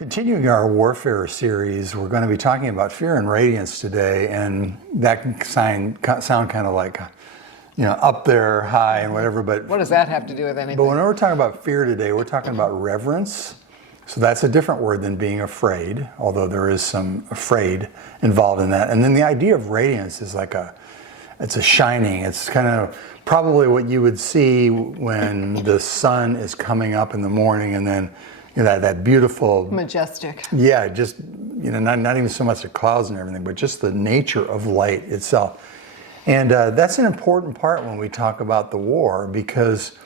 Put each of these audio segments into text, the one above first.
Continuing our warfare series, we're going to be talking about fear and radiance today, and that can sound kind of like, up there, high, and whatever. But what does that have to do with anything? But when we're talking about fear today, we're talking about reverence. So that's a different word than being afraid, although there is some afraid involved in that. And then the idea of radiance is it's a shining. It's kind of probably what you would see when the sun is coming up in the morning, and then that beautiful, majestic. Yeah, just not even so much the clouds and everything, but just the nature of light itself. And that's an important part when we talk about the war, because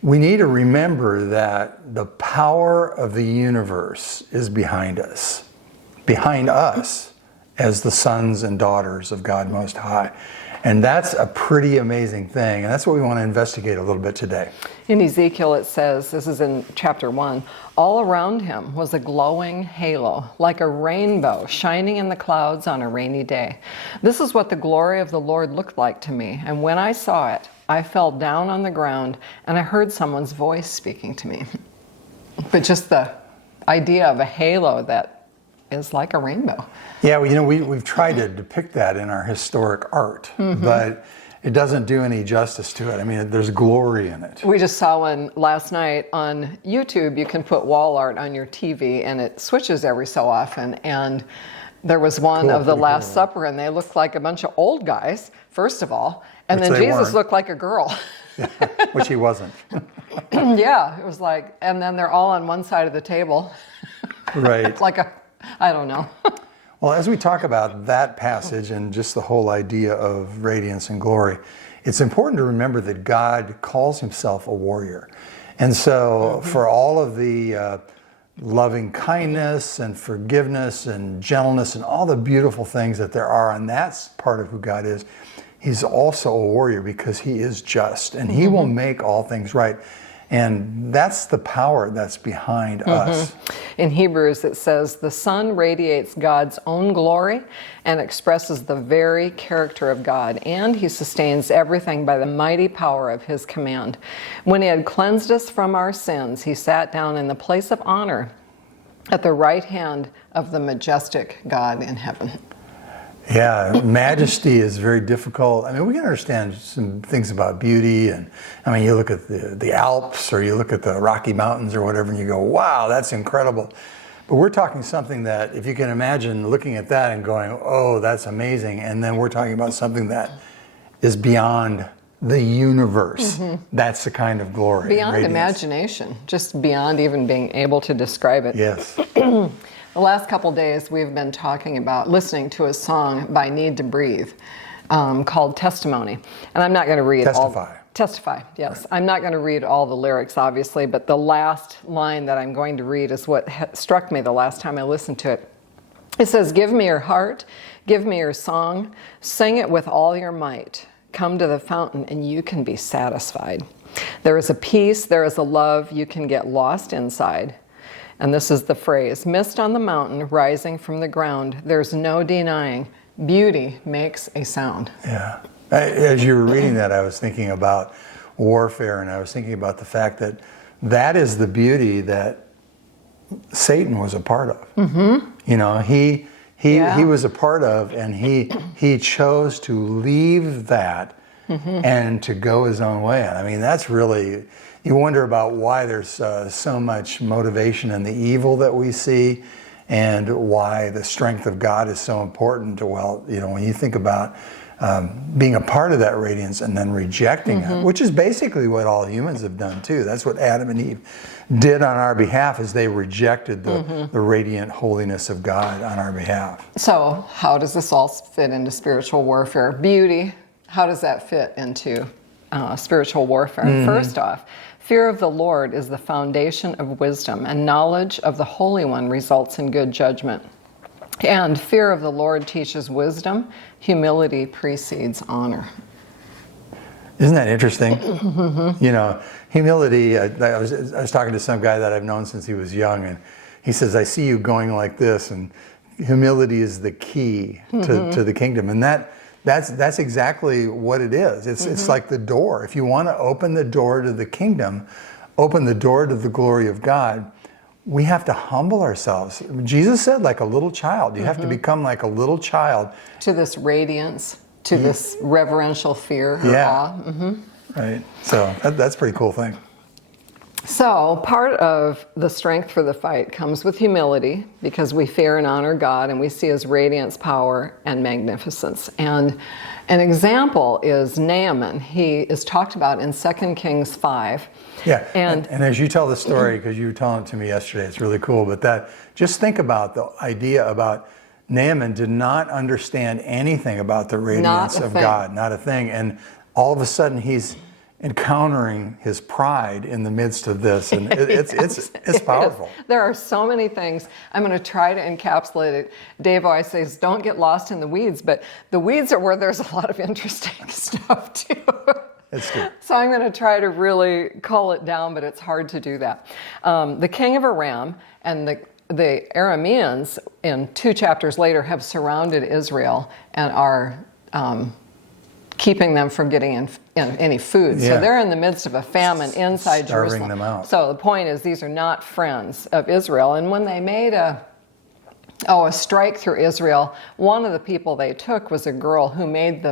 we need to remember that the power of the universe is behind us as the sons and daughters of God Most High. And that's a pretty amazing thing. And that's what we want to investigate a little bit today. In Ezekiel, it says, this is in chapter 1, all around him was a glowing halo, like a rainbow shining in the clouds on a rainy day. This is what the glory of the Lord looked like to me. And when I saw it, I fell down on the ground and I heard someone's voice speaking to me. But just the idea of a halo that is like a rainbow. Yeah, we've tried to depict that in our historic art, but it doesn't do any justice to it. I mean, there's glory in it. We just saw one last night on YouTube. You can put wall art on your TV, and it switches every so often. And there was one of the Last Supper, and they looked like a bunch of old guys, first of all, and then Jesus looked like a girl. Yeah, which he wasn't. Yeah, it was like, and then they're all on one side of the table. Right. It's like I don't know. Well, as we talk about that passage and just the whole idea of radiance and glory, it's important to remember that God calls himself a warrior. And so for all of the loving kindness and forgiveness and gentleness and all the beautiful things that there are, and that's part of who God is, he's also a warrior because he is just and he will make all things right. And that's the power that's behind us. In Hebrews, it says, the sun radiates God's own glory and expresses the very character of God, and he sustains everything by the mighty power of his command. When he had cleansed us from our sins, he sat down in the place of honor at the right hand of the majestic God in heaven. Yeah, majesty is very difficult. I mean, we can understand some things about beauty, and I mean, you look at the Alps or you look at the Rocky Mountains or whatever, and you go, wow, that's incredible. But we're talking something that, if you can imagine looking at that and going, oh, that's amazing, and then we're talking about something that is beyond the universe. That's the kind of glory. Beyond radiance. Imagination, just beyond even being able to describe it. Yes. The last couple days, we've been listening to a song by Need to Breathe called Testimony. And I'm not going to read Testify, yes. Right. I'm not going to read all the lyrics, obviously, but the last line that I'm going to read is what struck me the last time I listened to it. It says, give me your heart, give me your song, sing it with all your might. Come to the fountain and you can be satisfied. There is a peace, there is a love you can get lost inside. And this is the phrase, mist on the mountain rising from the ground, there's no denying, beauty makes a sound. Yeah. As you were reading that, I was thinking about warfare, and I was thinking about the fact that that is the beauty that Satan was a part of. He was a part of, and he chose to leave that and to go his own way. And I mean, that's really, you wonder about why there's so much motivation in the evil that we see, and why the strength of God is so important. Well, when you think about being a part of that radiance and then rejecting it, which is basically what all humans have done too. That's what Adam and Eve did on our behalf, is they rejected the radiant holiness of God on our behalf. So how does this all fit into spiritual warfare? Beauty, how does that fit into spiritual warfare? First off, fear of the Lord is the foundation of wisdom, and knowledge of the Holy One results in good judgment. And fear of the Lord teaches wisdom. Humility precedes honor. Isn't that interesting? Humility, I was talking to some guy that I've known since he was young, and he says, I see you going like this, and humility is the key to the kingdom. And that's exactly what it is. It's like the door. If you want to open the door to the kingdom, open the door to the glory of God, we have to humble ourselves. Jesus said, like a little child. You have to become like a little child. To this radiance, to this reverential fear or awe. Right. So that's a pretty cool thing. So part of the strength for the fight comes with humility, because we fear and honor God and we see his radiance, power, and magnificence. And an example is Naaman. He is talked about in 2 Kings 5. Yeah, and as you tell the story, because you were telling it to me yesterday, it's really cool, but just think about the idea about Naaman did not understand anything about the radiance of God, not a thing. And all of a sudden he's encountering his pride in the midst of this, and it's powerful. There are so many things. I'm going to try to encapsulate it. Dave always says, don't get lost in the weeds, but the weeds are where there's a lot of interesting stuff too. It's true. So I'm going to try to really cull it down, but it's hard to do that. The king of Aram and the Arameans, in 2 chapters later, have surrounded Israel and are keeping them from getting in any food. Yeah. So they're in the midst of a famine inside Starving Jerusalem. them out. So the point is, these are not friends of Israel. And when they made a strike through Israel, one of the people they took was a girl who made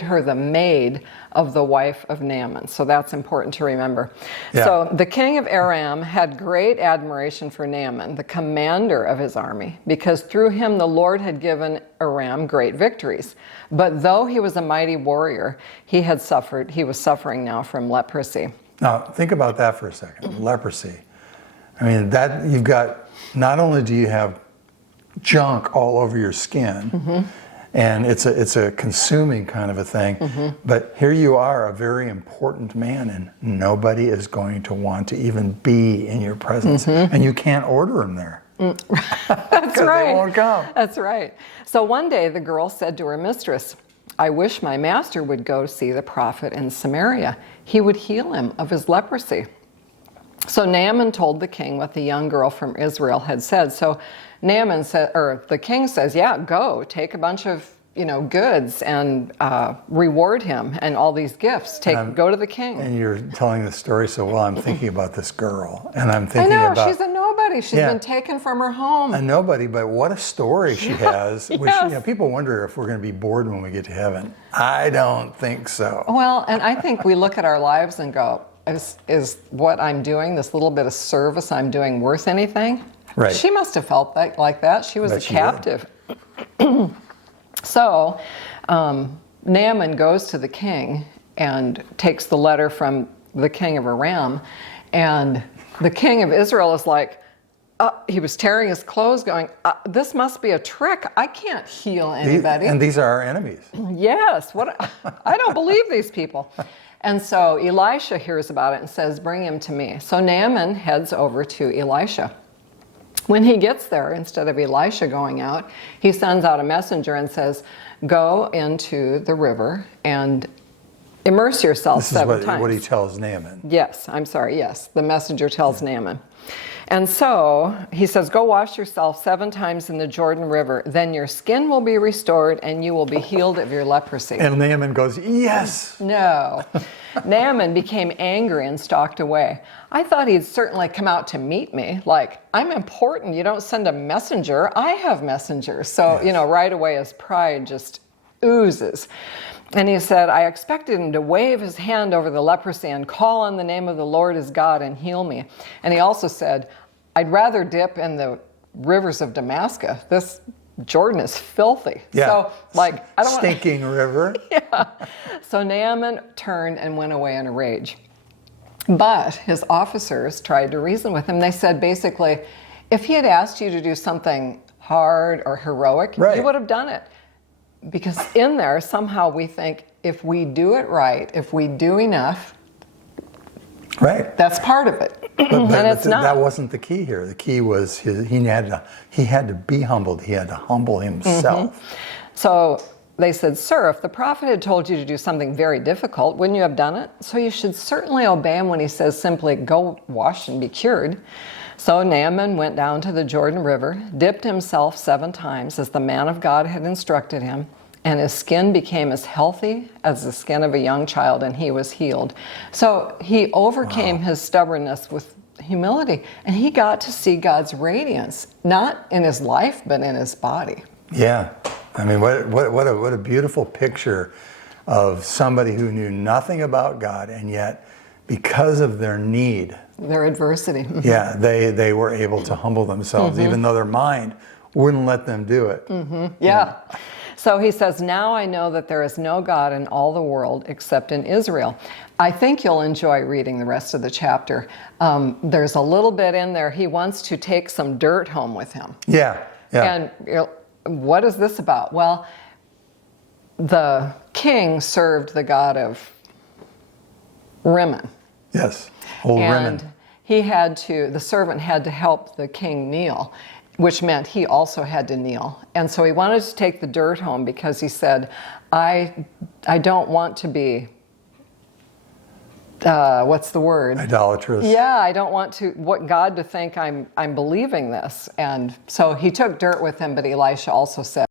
her the maid of the wife of Naaman. So that's important to remember. Yeah. So the king of Aram had great admiration for Naaman, the commander of his army, because through him the Lord had given Aram great victories. But though he was a mighty warrior, he was suffering now from leprosy. Now, think about that for a second. Leprosy. I mean, that you've got, not only do you have junk all over your skin, and it's a consuming kind of a thing, but here you are, a very important man, and nobody is going to want to even be in your presence, and you can't order them there. That's right. They won't come. That's right. So one day the girl said to her mistress, I wish my master would go see the prophet in Samaria. He would heal him of his leprosy. So Naaman told the king what the young girl from Israel had said. So Naaman said, or the king says, yeah, go, take a bunch of goods and reward him and all these gifts. Go to the king. And you're telling the story so well. I'm thinking about this girl, and I'm thinking about. She's a nobody. She's been taken from her home. A nobody, but what a story she has. Which people wonder if we're going to be bored when we get to heaven. I don't think so. Well, and I think we look at our lives and go, is what I'm doing, this little bit of service I'm doing, worth anything? Right. She must have felt like that. She was a captive. So Naaman goes to the king and takes the letter from the king of Aram, and the king of Israel is like, he was tearing his clothes going, this must be a trick. I can't heal anybody. And these are our enemies. Yes. I don't believe these people. And so Elisha hears about it and says, bring him to me. So Naaman heads over to Elisha. When he gets there, instead of Elisha going out, he sends out a messenger and says, go into the river and immerse yourself 7 times. This is what he tells Naaman. Yes, I'm sorry, yes. The messenger tells Naaman. And so he says, go wash yourself 7 times in the Jordan River. Then your skin will be restored and you will be healed of your leprosy. And Naaman goes, yes. No. Naaman became angry and stalked away. I thought he'd certainly come out to meet me. Like, I'm important. You don't send a messenger. I have messengers. So, right away his pride just oozes. And he said, I expected him to wave his hand over the leprosy and call on the name of the Lord his God and heal me. And he also said, I'd rather dip in the rivers of Damascus. This Jordan is filthy. Yeah. So, I don't stinking river. Yeah. So Naaman turned and went away in a rage. But his officers tried to reason with him. They said, basically, if he had asked you to do something hard or heroic, you would have done it. Because in there, somehow we think if we do it right, if we do enough, that's part of it. But and it's not. That wasn't the key here. The key was he had to be humbled. He had to humble himself. So they said, sir, if the prophet had told you to do something very difficult, wouldn't you have done it? So you should certainly obey him when he says simply, go wash and be cured. So Naaman went down to the Jordan River, dipped himself 7 times as the man of God had instructed him, and his skin became as healthy as the skin of a young child, and he was healed. So he overcame his stubbornness with humility. And he got to see God's radiance, not in his life, but in his body. Yeah. I mean, what a beautiful picture of somebody who knew nothing about God, and yet because of their need, their adversity. Yeah, they were able to humble themselves, even though their mind wouldn't let them do it. Yeah. So he says, now I know that there is no God in all the world except in Israel. I think you'll enjoy reading the rest of the chapter. There's a little bit in there. He wants to take some dirt home with him. Yeah, yeah. And what is this about? Well, the king served the god of Rimmon. Yes, old And Rimmon. the servant had to help the king kneel, which meant he also had to kneel. And so he wanted to take the dirt home because he said, I don't want to be, what's the word? Idolatrous. Yeah, I don't want God to think I'm believing this. And so he took dirt with him, but Elisha also said,